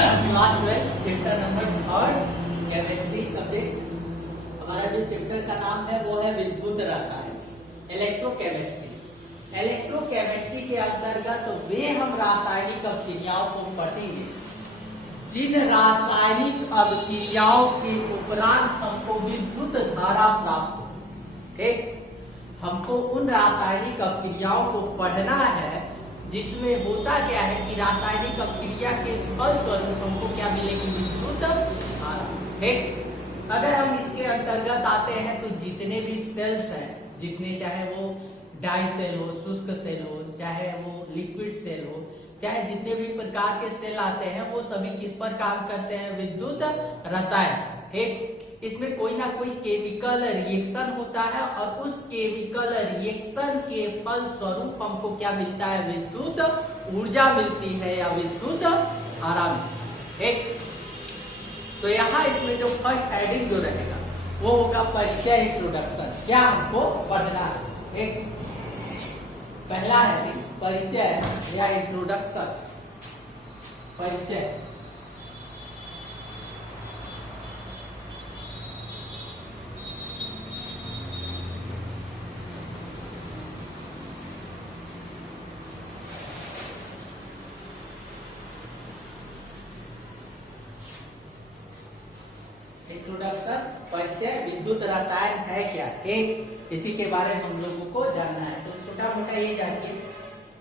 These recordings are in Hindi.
Class 12 chapter number 3 chemistry subject. हमारा जो चैप्टर का नाम है वो है विद्युत रसायन, इलेक्ट्रोकेमिस्ट्री। इलेक्ट्रोकेमिस्ट्री के अंतर्गत वे हम रासायनिक अभिक्रियाओं को पढ़ेंगे जिन रासायनिक अभिक्रियाओं के उपरांत हमको विद्युत धारा प्राप्त हो। ठीक, हमको उन रासायनिक अभिक्रियाओं को पढ़ना है जिसमें होता क्या है कि रासायनिक अभिक्रिया के फलस्वरूप हमको क्या मिलेगी, विद्युत धारा। ठीक, अगर हम इसके अंतर्गत आते हैं तो जितने भी सेल्स हैं, जितने चाहे वो डाई सेल हो, शुष्क सेल हो, चाहे वो लिक्विड सेल हो, चाहे जितने भी प्रकार के सेल आते हैं वो सभी किस पर काम करते हैं, विद्युत रसायन। ठीक, इसमें कोई ना कोई केमिकल रिएक्शन होता है और उस केमिकल रिएक्शन के फल स्वरूप हमको क्या मिलता है, विद्युत ऊर्जा मिलती है या विद्युत धारा मिलती है। ठीक, तो यहाँ इसमें जो फर्स्ट हेडिंग जो रहेगा वो होगा परिचय, इंट्रोडक्शन। क्या हमको पढ़ना है, एक पहला है परिचय या इंट्रोडक्शन। परिचय, इंट्रोडक्शन, परिचय। विद्युत रसायन है क्या, एक इसी के बारे में हम लोगों को जानना है। तो छोटा मोटा ये जानिए,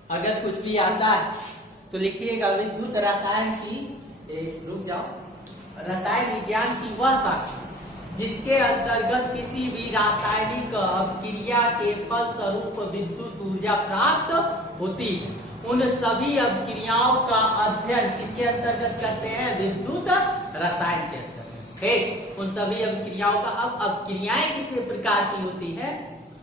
अगर कुछ भी आता है तो लिखिएगा विद्युत रसायन की, रुक जाओ, रसायन विज्ञान की वह शाखा जिसके अंतर्गत किसी भी रासायनिक अभिक्रिया के फलस्वरूप विद्युत ऊर्जा प्राप्त होती है। उन सभी अभिक्रियाओं का अध्ययन किसके अंतर्गत करते हैं, विद्युत रसायन के अंतर्गत। ठीक, उन सभी अभिक्रियाओं का, अब अभिक्रियाएं कितने प्रकार की होती हैं,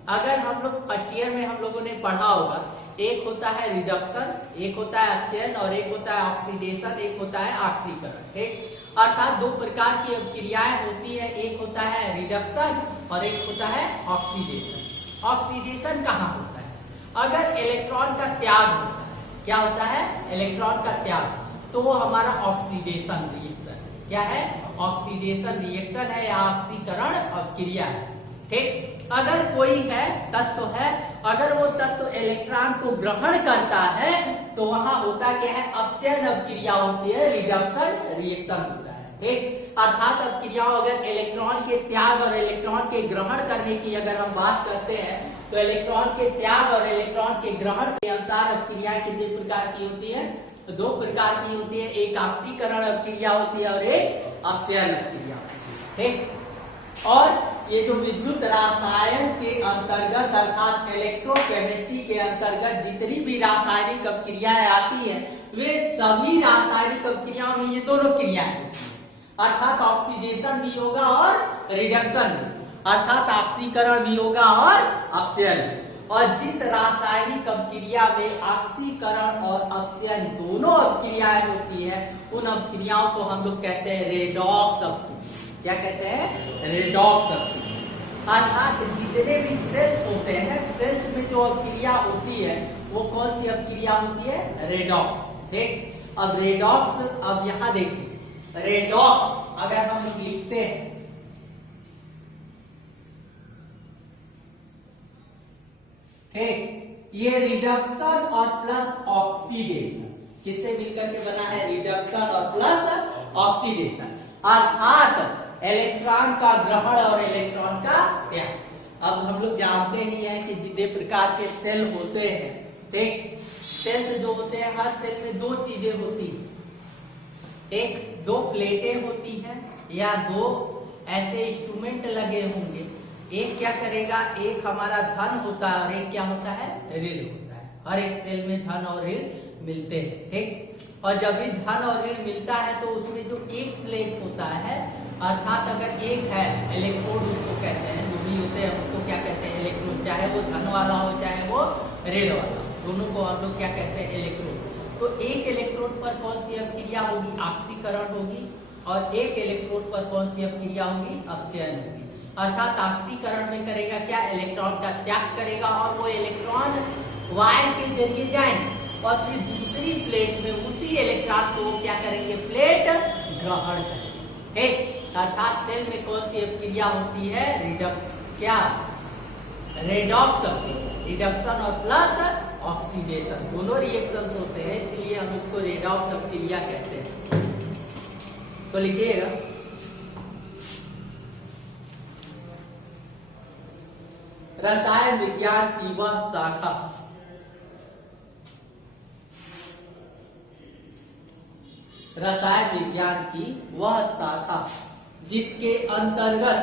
अगर हम लोग फर्स्ट ईयर में हम लोगों ने पढ़ा होगा, एक होता है रिडक्शन, एक होता है अपचयन और एक होता है ऑक्सीडेशन, एक होता है ऑक्सीकरण। ठीक, अर्थात दो प्रकार की अभिक्रियाएं होती है, एक होता है रिडक्शन और एक होता है ऑक्सीडेशन। ऑक्सीडेशन कहाँ होता है, अगर इलेक्ट्रॉन का त्याग होता है, क्या होता है, इलेक्ट्रॉन का त्याग, तो वो हमारा ऑक्सीडेशन रिएक्शन। क्या है, ऑक्सीडेशन रिएक्शन है या ऑक्सीकरण अभिक्रिया है। ठीक, अगर कोई है तत्व है, अगर वो तत्व इलेक्ट्रॉन को ग्रहण करता है तो वहां होता क्या है, अपचयन अभिक्रिया होती है, रिडक्शन रिएक्शन होता है। ठीक, अर्थात अभिक्रियाओं, अगर इलेक्ट्रॉन के त्याग और इलेक्ट्रॉन के ग्रहण करने की अगर हम बात करते हैं तो इलेक्ट्रॉन के त्याग और इलेक्ट्रॉन के ग्रहण के अनुसार अभिक्रियाएं कितने प्रकार की होती है, तो दो प्रकार की होती है, एक ऑक्सीकरण अभिक्रिया होती है और एक अपचयन अभिक्रिया। ठीक, और ये जो विद्युत रसायन के अंतर्गत अर्थात इलेक्ट्रोकेमिस्ट्री के अंतर्गत जितनी भी रासायनिक अभिक्रियाएं आती है वे सभी रासायनिक अभिक्रियाओं में ये दोनों क्रियाएं होती है, अर्थात ऑक्सीडेशन भी होगा और रिडक्शन भी, अर्थात ऑक्सीकरण भी होगा और अपचयन। और जिस रासायनिक अभिक्रिया में ऑक्सीकरण और अपचयन दोनों अभिक्रियाएं होती है उन अभिक्रियाओं को हम लोग कहते हैं रेडॉक्स अभिक्रिया। क्या कहते हैं, रेडॉक्स अभिक्रिया। अर्थात जितने भी सेल्स होते हैं, सेल्स में जो अभिक्रिया होती है वो कौन सी अभिक्रिया होती है, रेडॉक्स। ठीक, अब रेडॉक्स, अब यहां देखिए रेडॉक्स अगर हम लोग लिखते हैं, ठीक, ये रिडक्शन और प्लस ऑक्सीडेशन किससे मिलकर के बना है, रिडक्शन और प्लस ऑक्सीडेशन, अर्थात इलेक्ट्रॉन का ग्रहण और इलेक्ट्रॉन का त्याग। अब हम लोग जानते ही हैं कि जितने प्रकार के सेल होते हैं, ठीक, सेल्स जो होते हैं हर सेल में दो चीजें होती हैं, एक दो प्लेटें होती हैं या दो ऐसे इंस्ट्रूमेंट लगे होंगे, एक क्या करेगा, एक हमारा धन होता है और एक क्या होता है, ऋण होता है। हर एक सेल में धन और ऋण मिलते हैं। ठीक, और जब भी धन और ऋण मिलता है तो उसमें जो एक प्लेट होता है, अर्थात अगर एक है इलेक्ट्रोड उसको कहते हैं, जो भी होते हैं उसको क्या कहते हैं, इलेक्ट्रोड, चाहे वो धन वाला हो चाहे वो ऋण वाला, दोनों को हम लोग क्या कहते हैं, इलेक्ट्रोड। तो एक इलेक्ट्रोड पर कौन सी अभिक्रिया होगी, ऑक्सीकरण होगी, और एक इलेक्ट्रोड पर कौन सी अभिक्रिया होगी, अपचयन होगी। अर्थात ऑक्सीकरण में करेगा क्या, इलेक्ट्रॉन का त्याग करेगा और वो इलेक्ट्रॉन वायर के जरिए जाएंगे और फिर दूसरी प्लेट में उसी इलेक्ट्रॉन को क्या करेंगे, प्लेट ग्रहण करें। ठीक, अर्थात सेल में कौन सी अपक्रिया होती है? क्या रेडॉक्स अपक्रिया, रिडक्शन और प्लस ऑक्सीडेशन दोनों रिएक्शंस होते हैं, इसलिए हम इसको रेडॉक्स अपक्रिया कहते हैं। तो लिखिएगा रसायन विज्ञान की वह शाखा रसायन विज्ञान की वह शाखा जिसके अंतर्गत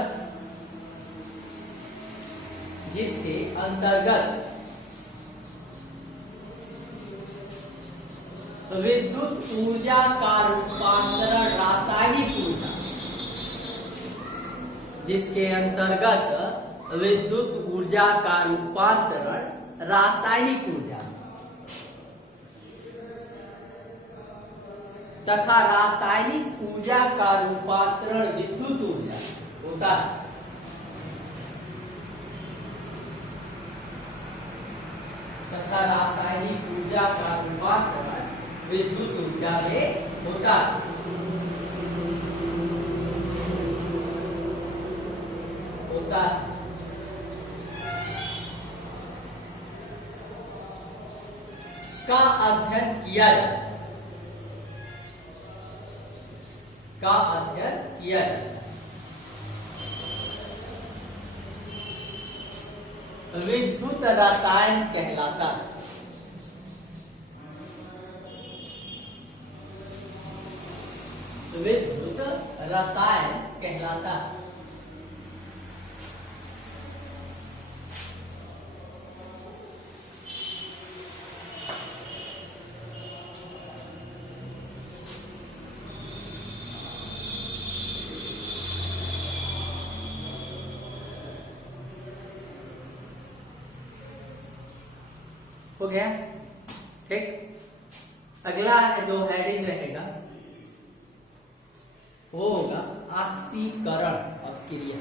विद्युत ऊर्जा का रूपांतरण रासायनिक ऊर्जा, जिसके अंतर्गत विद्युत ऊर्जा का रूपांतरण रासायनिक ऊर्जा तथा रासायनिक ऊर्जा का रूपांतरण विद्युत ऊर्जा होता है। तथा रासायनिक ऊर्जा का रूपांतरण विद्युत ऊर्जा में होता है। का अध्ययन किया जाता है। विद्युत रसायन कहलाता है। विद्युत रसायन कहलाता है। हो गया? ठीक, अगला जो हेडिंग रहेगा वो होगा ऑक्सीकरण अपक्रिया।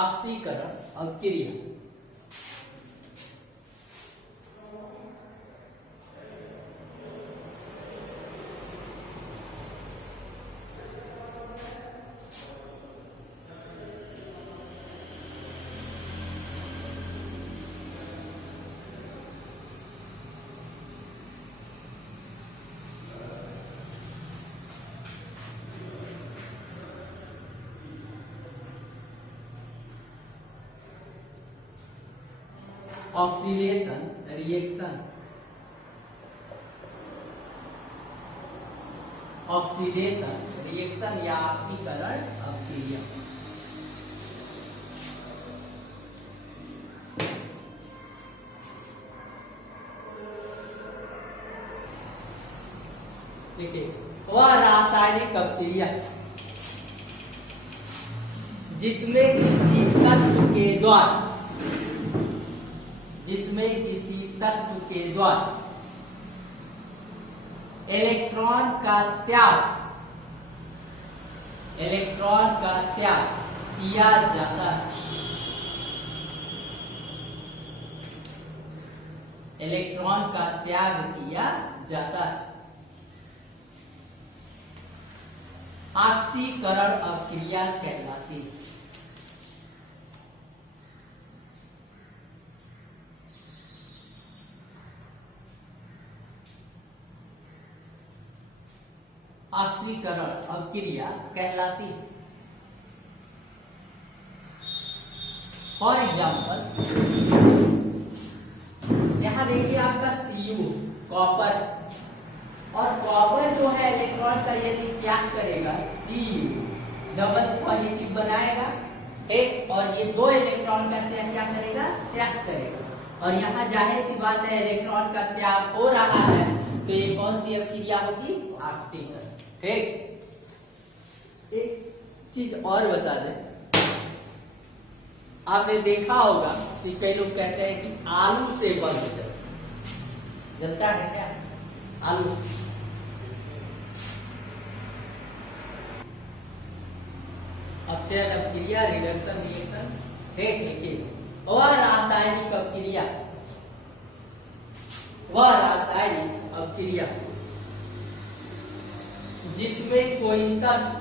ऑक्सीकरण अपक्रिया ऑक्सीडेशन रिएक्शन, ऑक्सीडेशन रिएक्शन या ऑक्सीकरण अपक्रिया। देखिए, वह रासायनिक अपक्रिया जिसमें किसी तत्व के द्वारा इलेक्ट्रॉन का त्याग किया जाता है। इलेक्ट्रॉन का त्याग किया जाता है। ऑक्सीकरण अपक्रिया कहलाती है। ऑक्सीकरण अपक्रिया कहलाती है। फॉर एग्जाम्पल, यहां देखिए आपका Cu कॉपर, और कॉपर जो है इलेक्ट्रॉन का यदि त्याग करेगा Cu डबल पॉजिटिव बनाएगा एक, और ये दो इलेक्ट्रॉन का त्याग क्या करेगा? त्याग करेगा। और यहाँ जाहिर सी बात है इलेक्ट्रॉन का त्याग हो रहा है, तो ये कौन सी अपक्रिया होगी? ऑक्सीकरण। ठीक, एक चीज और बता दें, आपने देखा होगा कि कई लोग कहते हैं कि आलू से बल्ब जलता है क्या? आलू अपचयन अपक्रिया, रिडक्शन रिएक्शन। ठीक, लिखिए वह रासायनिक अपक्रिया अपक्रिया जिसमें कोई तत्व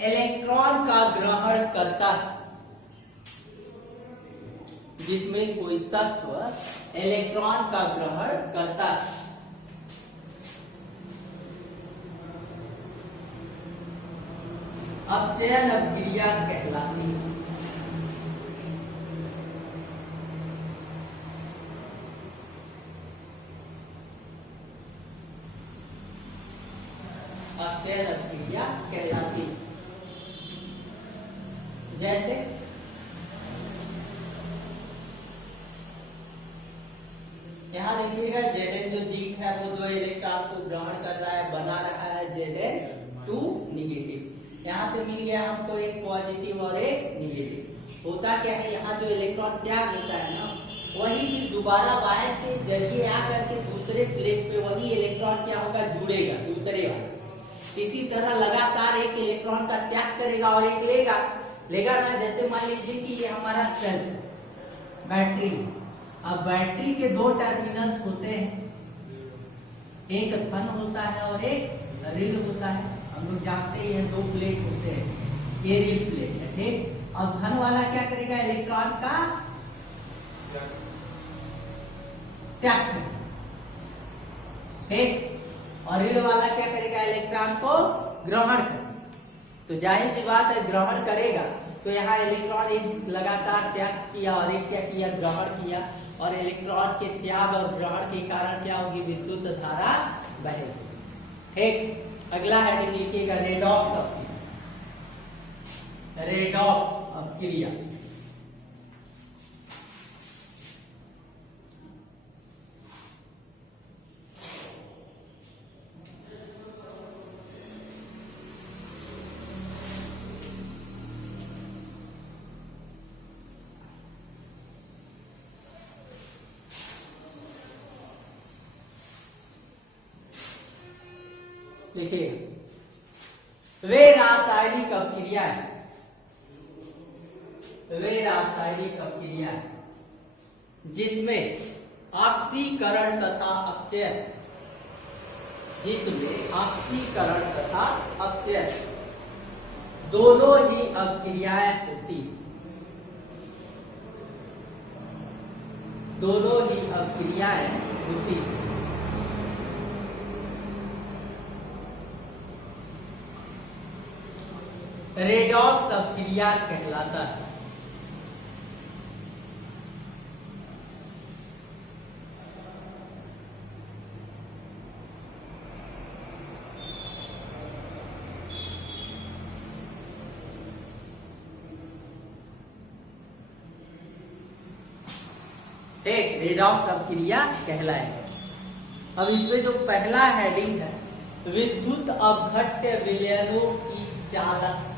इलेक्ट्रॉन का ग्रहण करता है, जिसमें कोई तत्व इलेक्ट्रॉन का ग्रहण करता है। अपचयन अपक्रिया कहलाती है। अपचयन अपक्रिया कहलाती है। जैसे यहाँ देखिएगा Zn जो जिंक है वो 2 इलेक्ट्रॉन को ग्रहण कर रहा है, बना रहा है Zn2 निगेटिव। यहाँ से मिल गया हमको एक पॉजिटिव और एक निगेटिव। होता क्या है, यहाँ जो इलेक्ट्रॉन त्याग होता है ना, वही फिर दोबारा वाहक के जरिए आकर के दूसरे प्लेट पे वही इलेक्ट्रॉन क्या होगा, जुड़ेगा दूसरे वाले। इसी तरह लगातार एक इलेक्ट्रॉन का त्याग करेगा और एक लेगा ना। जैसे मान लीजिए कि ये हमारा सेल बैटरी, अब बैटरी के 2 टर्मिनल्स होते हैं, एक धन होता है और एक ऋण होता है। हम लोग जानते हैं 2 प्लेट होते हैं, ये ऋण प्लेट है, ठीक। अब धन वाला क्या करेगा, इलेक्ट्रॉन का त्याग करेगा, ठीक। और ऋण वाला क्या करेगा, इलेक्ट्रॉन को ग्रहण करेगा। तो जाहिर सी बात है ग्रहण करेगा, तो यहाँ इलेक्ट्रॉन एक लगातार त्याग किया और एक क्या किया, ग्रहण किया। और इलेक्ट्रॉन के त्याग और ग्रहण के कारण क्या होगी, विद्युत धारा बहेगी, ठीक। अगला हेडिंग लिखिएगा रेडॉक्स अपक्रिया। रेडॉक्स अपक्रिया देखिए, वे रासायनिक अपक्रिया है, वे रासायनिक अपक्रिया है जिसमें ऑक्सीकरण तथा अपचयन, जिसमें ऑक्सीकरण तथा अपचयन दोनों ही अपक्रियाएं होती, दोनों ही अपक्रियाएं होती। रेडॉक्स अपक्रिया कहलाता है। ठीक, रेडॉक्स अपक्रिया कहलाएगा। अब इसमें जो पहला हेडिंग है, विद्युत अपघट्य विलयनों की चालकत्व।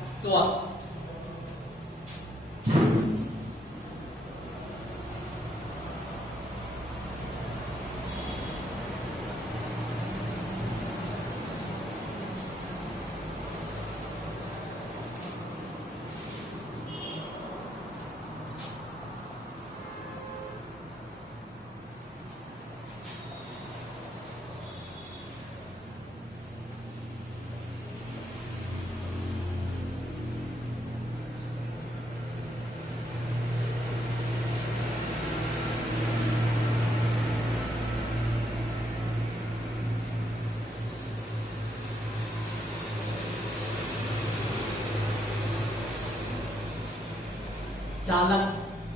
चालक,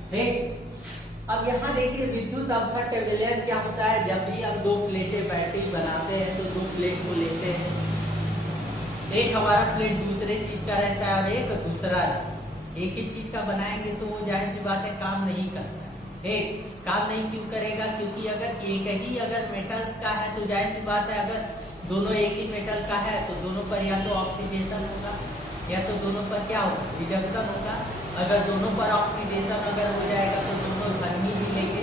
ठीक। अब यहाँ देखिए विद्युत अपघट्य विलयन क्या होता है, जब भी हम 2 प्लेटें बैटरी बनाते हैं तो 2 प्लेट को लेते हैं, एक हमारा प्लेट दूसरे चीज का रहता है और एक दूसरा। एक ही चीज का बनाएंगे तो वो जाहिर सी बात है काम नहीं करता, ठीक। काम नहीं क्यों करेगा, क्योंकि अगर एक ही अगर मेटल्स का है तो जाहिर सी बात है अगर दोनों एक ही मेटल का है तो दोनों पर या तो ऑक्सीडेशन होगा या तो दोनों पर क्या होगा, रिडक्शन होगा। अगर दोनों पर ऑक्सीडेशन अगर हो जाएगा तो दोनों धन ही मिलेंगे,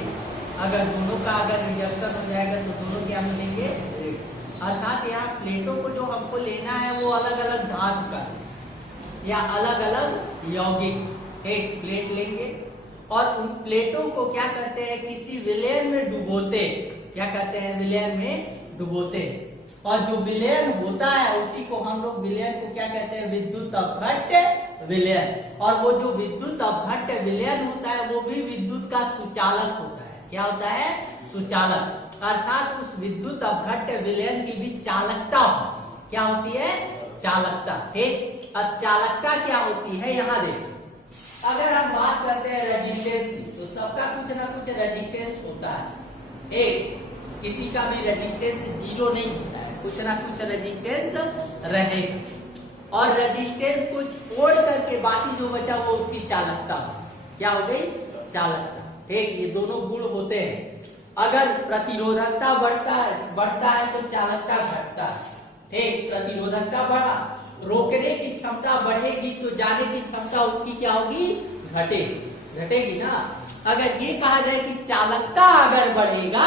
अगर दोनों का अगर रिडक्शन हो जाएगा तो दोनों क्या मिलेंगे, अर्थात यहाँ प्लेटों को जो हमको लेना है वो अलग अलग धातु का या अलग अलग यौगिक। एक प्लेट लेंगे और उन प्लेटों को क्या करते हैं, किसी विलयन में डुबोते। क्या करते हैं, विलयन में डुबोते। और जो विलयन होता है उसी को हम लोग विलयन को क्या कहते हैं, विद्युत अपघट्य विलयन। और वो जो विद्युत अपघट्य विलयन होता है वो भी विद्युत का सुचालक होता है। क्या होता है, सुचालक। अर्थात उस विद्युत अपघट्य विलयन की भी चालकता होती है। क्या होती है, चालकता। ठीक, अब चालकता क्या होती है, यहाँ देखो। अगर हम बात करते हैं रेजिस्टेंस की, तो सबका कुछ ना कुछ रेजिस्टेंस होता है। एक किसी का भी रेजिस्टेंस जीरो नहीं होता है, कुछ ना कुछ रेजिस्टेंस रहेगा। और रेजिस्टेंस को छोड़ करके बाकी जो बचा वो उसकी चालकता। क्या हो गई, चालकता। ठीक, ये दोनों गुण होते हैं। अगर प्रतिरोधकता बढ़ता है तो चालकता घटता है। ठीक, प्रतिरोधकता बढ़ा, रोकने की क्षमता बढ़ेगी तो जाने की क्षमता उसकी क्या होगी, घटेगी ना। अगर ये कहा जाए कि चालकता अगर बढ़ेगा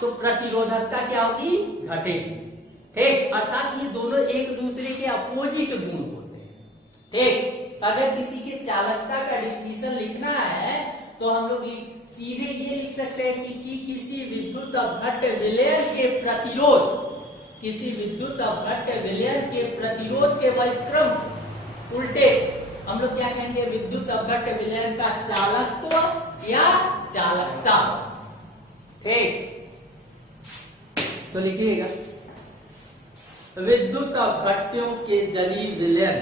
तो प्रतिरोधकता क्या होगी, घटेगी। ठीक, अर्थात ये दोनों एक दूसरे के अपोजिट गुण होते हैं। ठीक, अगर किसी के चालकता का डिफिनेशन लिखना है तो हम लोग सीधे ये लिख सकते हैं कि किसी विद्युत अपघट्य विलयन के प्रतिरोध, किसी विद्युत अपघट्य विलयन के प्रतिरोध के व्युत्क्रम उल्टे हम लोग क्या कहेंगे, विद्युत अपघट्य विलयन का चालकत्व या चालकता। ठीक, तो लिखिएगा विद्युत अपघट्यों के जलीय विलयन,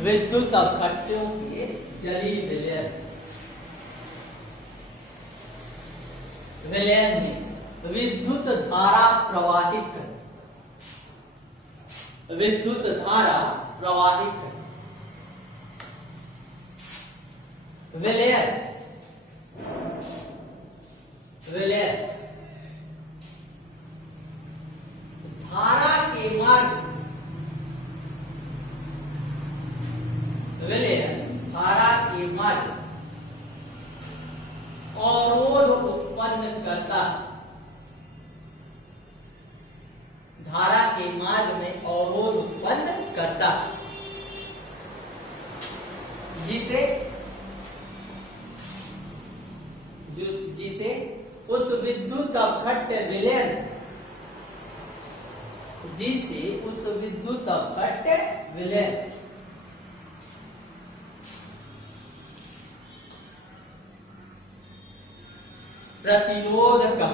विद्युत अपघट्यों के जलीय विलयन में विद्युत धारा प्रवाहित, विद्युत धारा प्रवाहित विलयन, विलयन धारा के मार्ग, विलयन धारा के मार्ग अवरोध उत्पन्न करता, धारा के मार्ग में अवरोध उत्पन्न करता, जिसे उस विद्युत अपघट्य विलयन, जिसे उस विद्युत अपघट्य विलयन प्रतिरोध का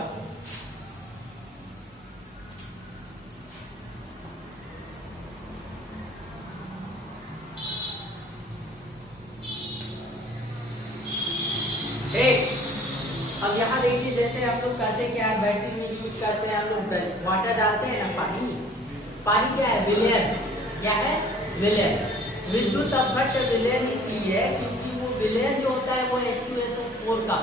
अब यहाँ देखिए, जैसे हम लोग कहते हैं क्या, बैटरी में यूज करते हैं हम लोग, वाटर डालते हैं ना, पानी क्या है, विलयन। क्या है, विलयन। विद्युत अपघट्य विलयन इसलिए क्योंकि वो विलयन जो होता है वो H2SO4 का,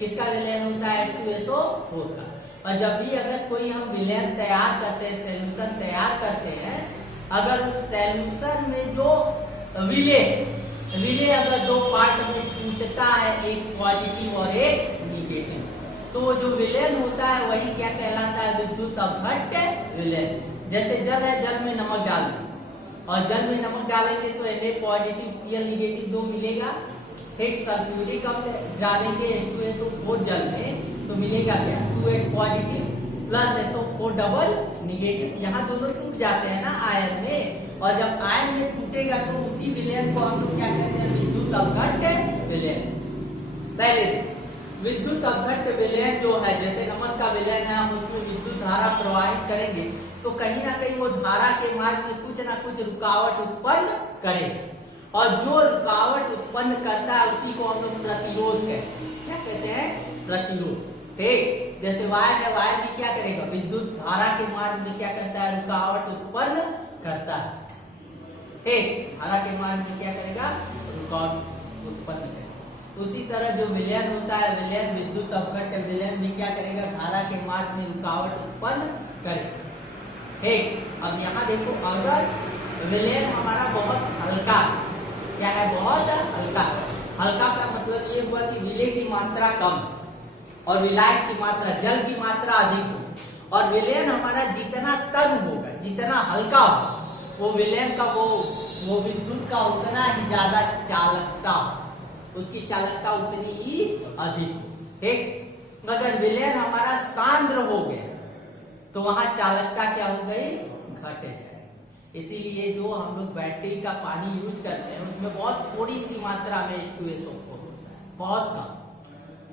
किसका विलयन होता है, H2SO4 का। और जब भी अगर कोई हम विलयन तैयार करते हैं, सॉल्यूशन तैयार करते हैं, अगर उस सॉल्यूशन में जो विलय अगर दो पार्ट में टूटता है, एक पॉजिटिव और एक निगेटिव, तो जो विलयन होता है वही क्या कहलाता है, विद्युत अपघट्य विलयन। जैसे जल है, जल में नमक डाल दें और जल में नमक डालेंगे तो Na पॉजिटिव Cl निगेटिव 2 मिलेगा। ठीक, सल्फ्यूरिक अम्ल डालेंगे H2SO4 जल में तो मिलेगा क्या, 2H positive plus SO4 double negative. यहाँ दोनों टूट जाते हैं ना आयन में, और जब आयन में टूटेगा तो उसी विलयन को हम लोग क्या कहते हैं, विद्युत अपघट्य विलयन। पहले विद्युत अपघट्य विलयन जो है, जैसे नमक का विलयन है, हम उसमें विद्युत धारा प्रवाहित करेंगे तो कहीं ना कहीं वो धारा के मार्ग में कुछ ना कुछ रुकावट उत्पन्न करेगा, और जो रुकावट उत्पन्न करता है उसी को हम लोग प्रतिरोध कहते हैं। क्या कहते हैं, प्रतिरोध। ठीक, जैसे वायर है, वायर भी क्या करेगा, विद्युत धारा के मार्ग में क्या करता है, रुकावट उत्पन्न करता है। ठीक, धारा के मार्ग में क्या करेगा, रुकावट उत्पन्न करेगा। उसी तरह जो विलयन होता है, विलयन विद्युत अपघट्य विलयन भी क्या करेगा, धारा के मार्ग में रुकावट उत्पन्न करेगा। ठीक, अब यहाँ देखो, अगर विलयन हमारा बहुत हल्का, क्या है, बहुत हल्का, हल्का का मतलब ये हुआ कि विलय की मात्रा कम और विलायक की मात्रा, जल की मात्रा अधिक हो, और विलयन हमारा जितना तन होगा, जितना हल्का होगा, वो विलयन का वो वो विद्युत का उतना ही ज्यादा चालकता, उसकी चालकता उतनी ही अधिक हो। ठीक, अगर विलयन हमारा सांद्र हो गया तो वहां चालकता क्या हो गई, घट जाए। इसीलिए जो हम लोग बैटरी का पानी यूज करते हैं उसमें बहुत थोड़ी सी मात्रा में H2SO4 होता है, बहुत कम।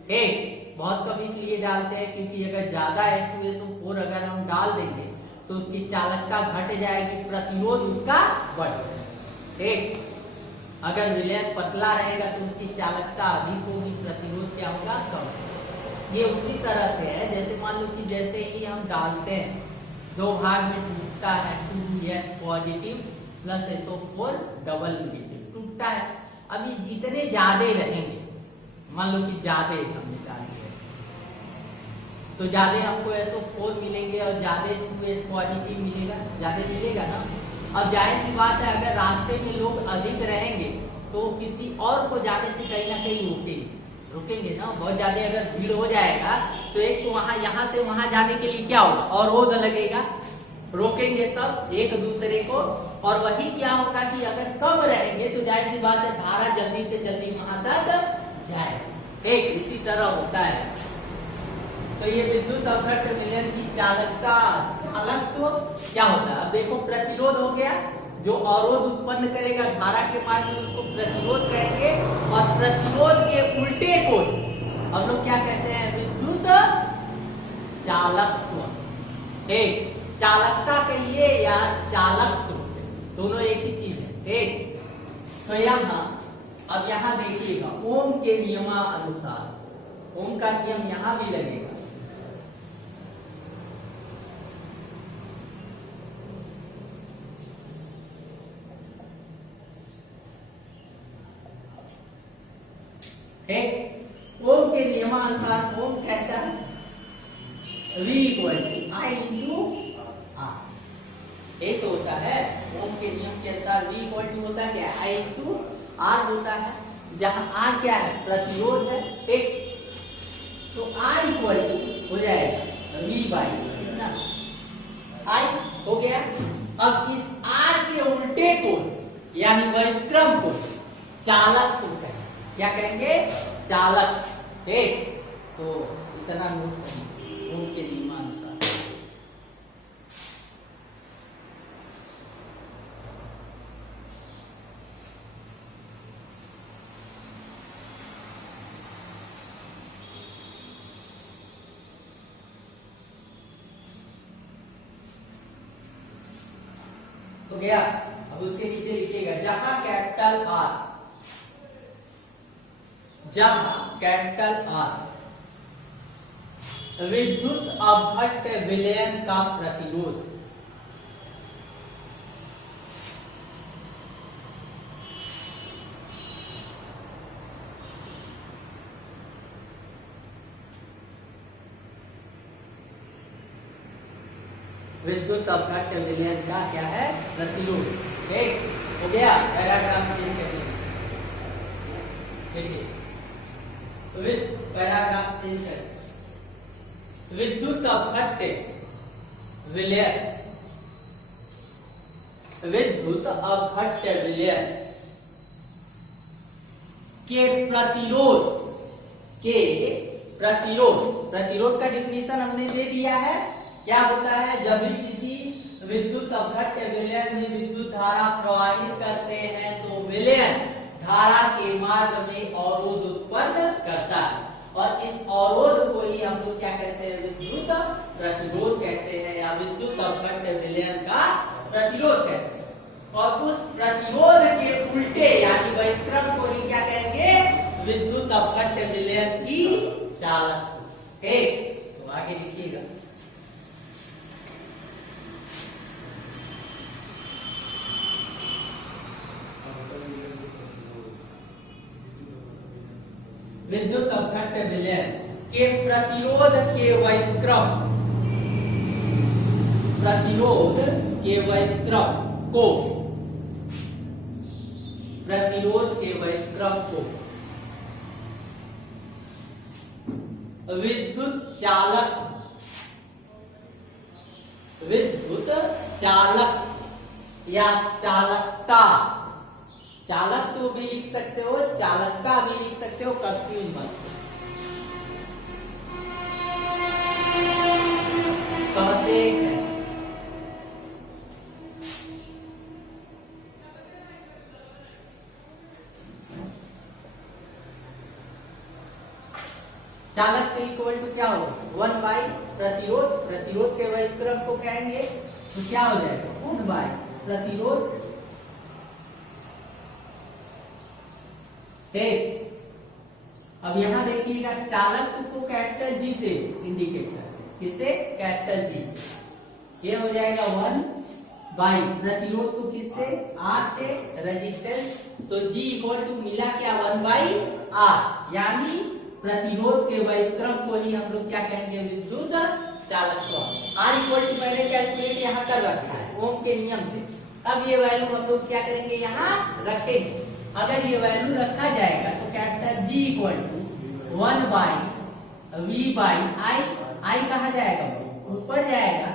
ठीक, बहुत कम इसलिए डालते हैं क्योंकि अगर ज्यादा H2SO4 अगर हम डाल देंगे तो उसकी चालकता घट जाएगी, प्रतिरोध उसका बढ़ जाएगा। ठीक, अगर विलयन पतला रहेगा तो उसकी चालकता अधिक होगी, प्रतिरोध क्या होगा, कम होगा। ये उसी तरह से है जैसे मान लो कि जैसे ही हम डालते हैं दो भाग में टूटता है, 2S positive plus SO4 double negative टूटता है। अब ये जितने ज्यादा रहेंगे, मान लो कि ज्यादा हम निकालेंगे तो ज्यादा हमको SO4 मिलेंगे और ज्यादा 2S पॉजिटिव मिलेगा, ज्यादा मिलेगा ना। अब जाहिर सी बात है अगर रास्ते में लोग अधिक रहेंगे तो किसी और को जाने से कहीं ना कहीं रुकेंगे ना। बहुत ज्यादा अगर भीड़ हो जाएगा तो एक तो वहां यहाँ से वहां जाने के लिए क्या होगा, अवरोध लगेगा, रोकेंगे सब एक दूसरे को। और वही क्या होगा कि अगर कम रहेंगे तो जाहिर सी बात है धारा जल्दी से जल्दी वहां तक जाए। एक इसी तरह होता है। तो ये विद्युत अपघट्ट विलयन की चालकता, चालकत्व क्या होता है। अब देखो प्रतिरोध हो गया, जो अवरोध उत्पन्न करेगा धारा के मार्ग में उसको प्रतिरोध कहेंगे, और प्रतिरोध के उल्टे को हम लोग क्या कहते हैं, विद्युत चालकत्व। एक चालकता कहिए या चालकत्व, दोनों एक ही चीज है। एक तो यहाँ अब यहाँ देखिएगा ओम के नियमानुसार, ओम का नियम यहाँ भी लगेगा। ओम के नियमानुसार ओम कहता है V equal to I into R। एक होता है ओम के नियम के अनुसार V इक्वल टू होता है क्या, I इंटू R होता है, जहां R क्या है, प्रतिरोध है। एक तो R इक्वल टू हो जाएगा V बाई कितना, I हो गया। अब इस R के उल्टे को यानी व्युत्क्रम को चालक को कहेंगे, क्या कहेंगे, चालक। ठीक, तो इतना नोट करिए ओम के नियमानुसार। तो गया। अब उसके नीचे लिखिएगा जहां कैपिटल R, जहां कैपिटल R विद्युत अपघट्ट विलयन का प्रतिरोध, विद्युत अपघट्ट विलयन का क्या है, प्रतिरोध। ठीक हो गया, पैराग्राफ चेंज करिए। देखिए पैराग्राफ चेंज करिए। विद्युत अपघट्ट विलयन, विद्युत अपघट्ट विलयन के प्रतिरोध, के प्रतिरोध का डिफिनीशन हमने दे दिया है। क्या होता है, जब भी किसी विद्युत अपघट्ट विलयन में विद्युत धारा प्रवाहित करते हैं तो विलयन धारा के मार्ग में अवरोध उत्पन्न करता है, और इस अवरोध को ही हम लोग क्या कहते हैं, विद्युत प्रतिरोध कहते हैं, या विद्युत अपघट्ट विलयन का प्रतिरोध कहते हैं। और उस प्रतिरोध के उल्टे यानी व्युत्क्रम को ही क्या कहेंगे, विद्युत अपघट्ट विलयन की चालकता। ठीक, तो आगे लिखिएगा। विद्युत अपघट्ट विलयन के प्रतिरोध के व्युत्क्रम, प्रतिरोध के व्युत्क्रम को, प्रतिरोध के व्युत्क्रम को विद्युत चालक, विद्युत चालक या चालकता चालक तो भी लिख सकते हो, चालकता भी लिख सकते हो, कंफ्यूज मत कहते हैं। चालक के इक्वल टू क्या होगा 1 बाई प्रतिरोध, प्रतिरोध के व्युत्क्रम को कहेंगे तो क्या हो जाएगा 1 बाई प्रतिरोध। ठीक, अब यहां देखिएगा चालक को कैपिटल जी से इंडिकेट करते हैं, किससे कैपिटल जी से। ये हो जाएगा 1 बाई प्रतिरोध को किससे आर से रेजिस्टेंस, तो जी इक्वल टू मिला क्या 1 बाई आर, यानी प्रतिरोध के व्युत्क्रम को ही हम लोग क्या कहेंगे विद्युत चालकत्व। आर इक्वल टू मैंने कैलकुलेट यहाँ कर रखा है ओम के नियम से। अब ये वैल्यू हम लोग क्या करेंगे यहाँ रखेंगे। अगर ये वैल्यू रखा जाएगा तो capital G equal to 1 by V by I, I कहा जाएगा ऊपर जाएगा,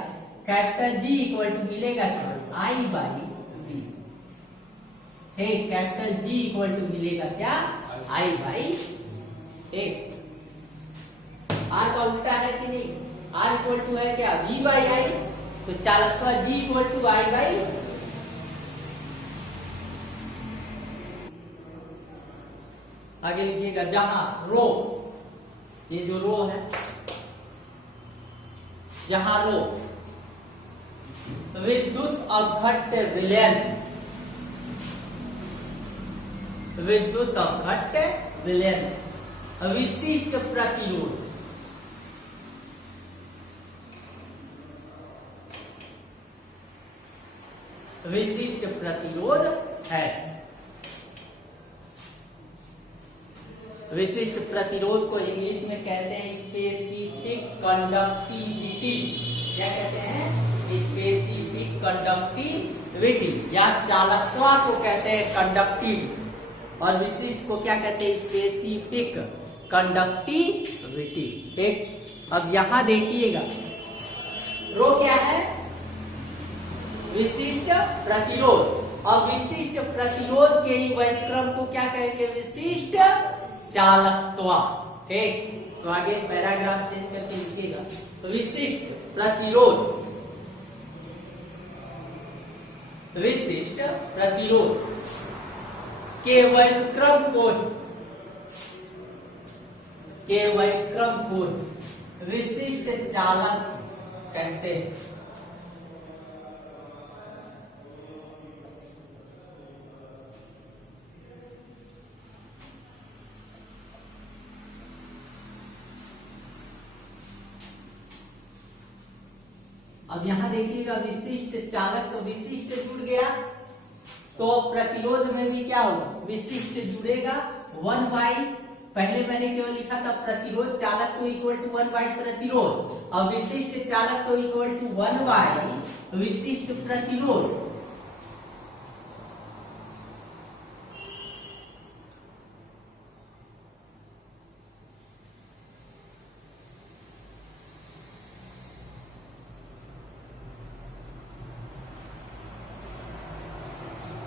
कैपिटल जी इक्वल टू मिलेगा क्या आई बाई वी। ठीक, कैपिटल जी इक्वल टू मिलेगा क्या आई बाई एक। आर का उल्टा है कि नहीं, आर इक्वल टू है क्या वी बाई आई, तो चालकत्व जी इक्वल टू आई बाई। आगे लिखिएगा जहां रो, ये जो रो है, जहां रो विद्युत अघट्य विलयन, विद्युत अघट्य विलयन विशिष्ट प्रतिरोध, विशिष्ट प्रतिरोध है। विशिष्ट प्रतिरोध को इंग्लिश में कहते हैं स्पेसिफिक कंडक्टिविटी। क्या कहते हैं स्पेसिफिक कंडक्टिविटी, या चालकत्व को कहते हैं कंडक्टिव, और विशिष्ट को क्या कहते हैं स्पेसिफिक कंडक्टिविटी। ठीक, अब यहां देखिएगा रो क्या है विशिष्ट प्रतिरोध, और विशिष्ट प्रतिरोध के ही व्युत्क्रम को क्या कहेंगे विशिष्ट चालकत्व। ठीक, तो आगे पैराग्राफ चेंज करके लिखिएगा, तो विशिष्ट प्रतिरोध, विशिष्ट प्रतिरोध के व्युत्क्रम को, के व्युत्क्रम को विशिष्ट चालक कहते हैं। अब यहां देखिएगा विशिष्ट चालक, तो विशिष्ट जुड़ गया तो प्रतिरोध में भी क्या होगा विशिष्ट जुड़ेगा 1 बाई, पहले मैंने केवल लिखा था प्रतिरोध चालक तो इक्वल टू 1 बाई प्रतिरोध, अब विशिष्ट चालक तो इक्वल टू 1 बाई विशिष्ट प्रतिरोध।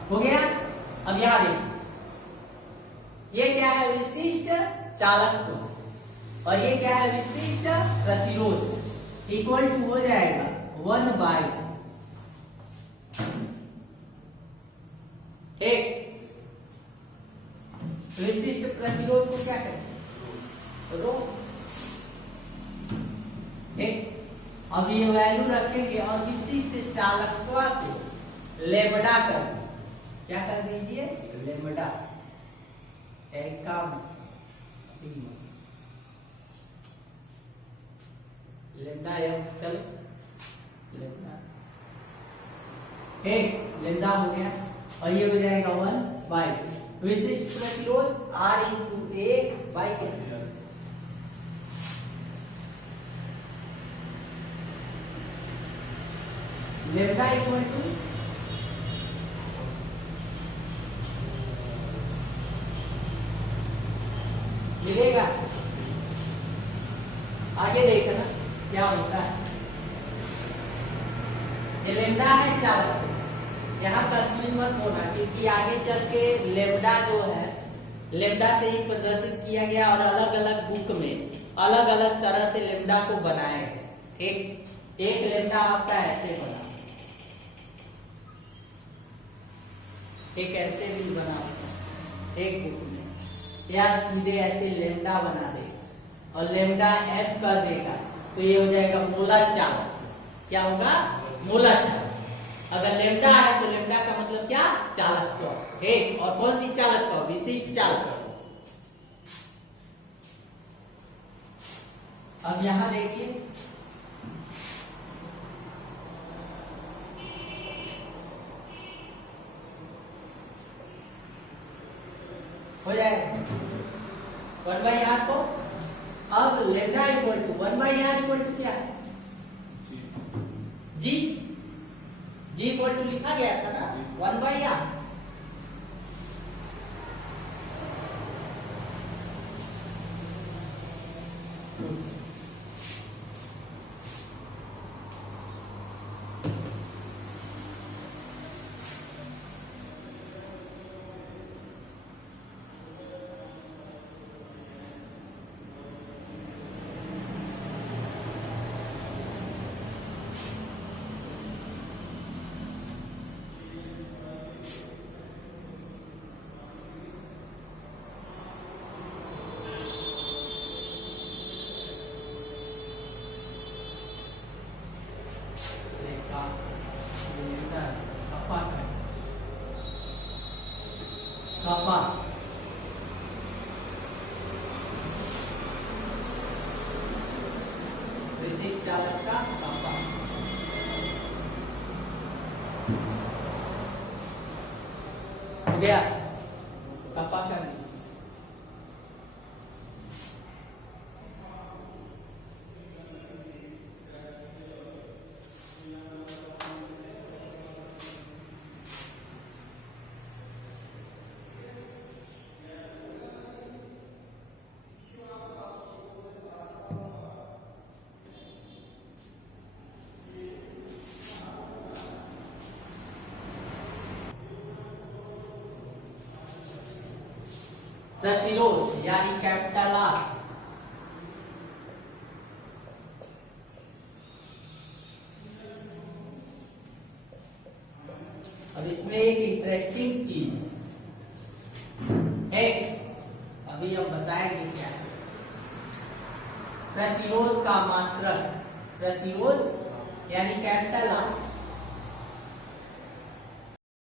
हो गया। अब यहां देखिए ये क्या है विशिष्ट चालकत्व और ये क्या है विशिष्ट प्रतिरोध, इक्वल टू हो जाएगा 1 बाई, ठीक, विशिष्ट प्रतिरोध को क्या कहते हैं रो। ठीक, अब ये वैल्यू रखेंगे और विशिष्ट चालकत्व को लेमडा कर, क्या कर दीजिए लेमडा एकम लेमडा चल लेमडा, ठीक, लेमडा हो गया और ये हो जाएगा 1 बाई विशिष्ट प्रतिरोध R इंटू ए बाई के, लेमडा इक्वल टू मिलेगा। आगे देखना क्या होता है, ये लेमडा है चालक, यहाँ कंफ्यूज मत होना क्योंकि कि आगे चल के लेमडा जो है, लेमडा से ही प्रदर्शित किया गया और अलग अलग बुक में अलग अलग तरह से लेमडा को बनाए गए। एक लेमडा आपका ऐसे बना, एक ऐसे भी बना एक बुक में, या सीधे ऐसे लेमडा बना देगा और लेमडा एफ कर देगा तो ये हो जाएगा मूलक चालक। क्या होगा? मूलक चालक। अगर लेमडा है तो लेमडा का मतलब क्या? चालकत्व। एक और कौन सी चालकत्व? विशिष्ट चालकत्व। अब यहां देखिए, हो जाएगा 1/r को। अब lambda equal to 1/r equal to क्या है? जी इक्वल टू लिखा गया था ना 1/r। कपा विशिष्ट चालक का कपा। हो गया कपा का। प्रतिरोध यानी कैपिटल आर, अब इसमें एक इंटरेस्टिंग चीज है, अभी हम बताएंगे क्या है। प्रतिरोध का मात्रक, प्रतिरोध यानी कैपिटल आर